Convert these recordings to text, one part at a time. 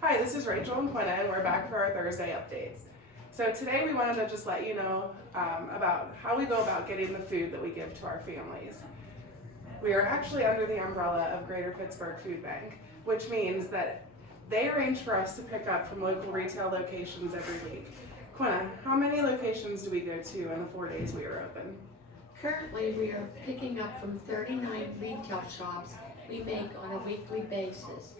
Hi, this is Rachel and Quinna, and we're back for our Thursday updates. So today we wanted to just let you know about how we go about getting the food that we give to our families. We are actually under the umbrella of Greater Pittsburgh Food Bank, which means that they arrange for us to pick up from local retail locations every week. Quinna, how many locations do we go to in the 4 days we are open? Currently, we are picking up from 39 retail shops we make on a weekly basis.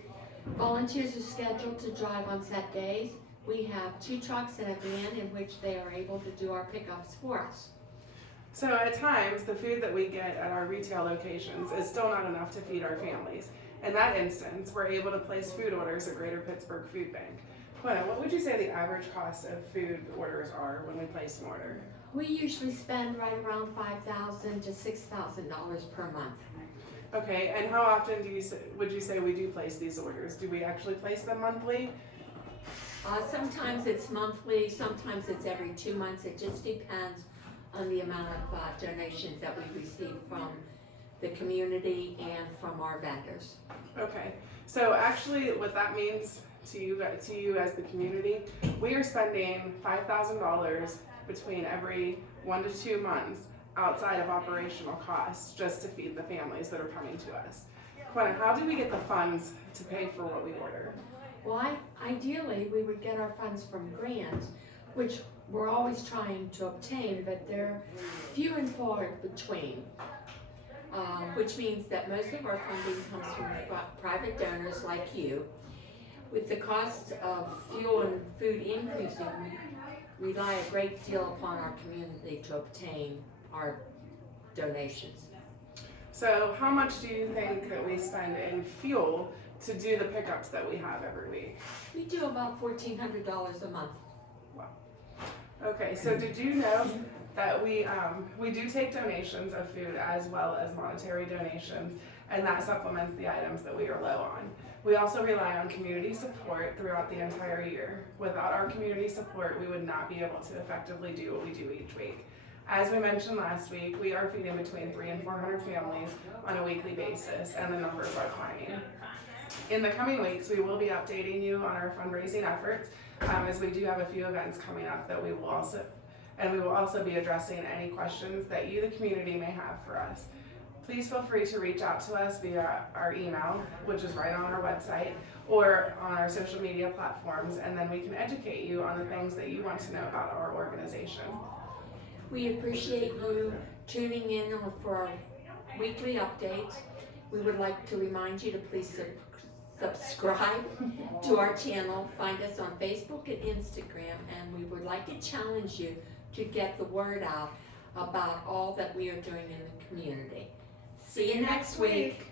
Volunteers are scheduled to drive on set days. We have 2 trucks and a van in which they are able to do our pickups for us. So at times, the food that we get at our retail locations is still not enough to feed our families. In that instance, we're able to place food orders at Greater Pittsburgh Food Bank. Quinna, what would you say the average cost of food orders are when we place an order? We usually spend right around $5,000 to $6,000 per month. Okay, and how often would you say we do place these orders? Do we actually place them monthly? Sometimes it's monthly, sometimes it's every 2 months. It just depends on the amount of donations that we receive from the community and from our vendors. Okay, so actually what that means to you as the community, we are spending $5,000 between every 1 to 2 months outside of operational costs just to feed the families that are coming to us. Quinna, how do we get the funds to pay for what we order? Well, ideally, we would get our funds from grants, which we're always trying to obtain, but they're few and far between. Which means that most of our funding comes from private donors like you. With the cost of fuel and food increasing, we rely a great deal upon our community to obtain our donations. So how much do you think that we spend in fuel to do the pickups that we have every week? We do about $1,400 a month. Wow. Okay, so did you know that we do take donations of food as well as monetary donations, and that supplements the items that we are low on. We also rely on community support throughout the entire year. Without our community support, we would not be able to effectively do what we do each week. As we mentioned last week, we are feeding between 300 and 400 families on a weekly basis, and the numbers are climbing. In the coming weeks, we will be updating you on our fundraising efforts, as we do have a few events coming up that we will also be addressing any questions that you, the community, may have for us. Please feel free to reach out to us via our email, which is right on our website, or on our social media platforms, and then we can educate you on the things that you want to know about our organization. We appreciate you tuning in for our weekly updates. We would like to remind you to please subscribe to our channel. Find us on Facebook and Instagram, and we would like to challenge you to get the word out about all that we are doing in the community. See you next week.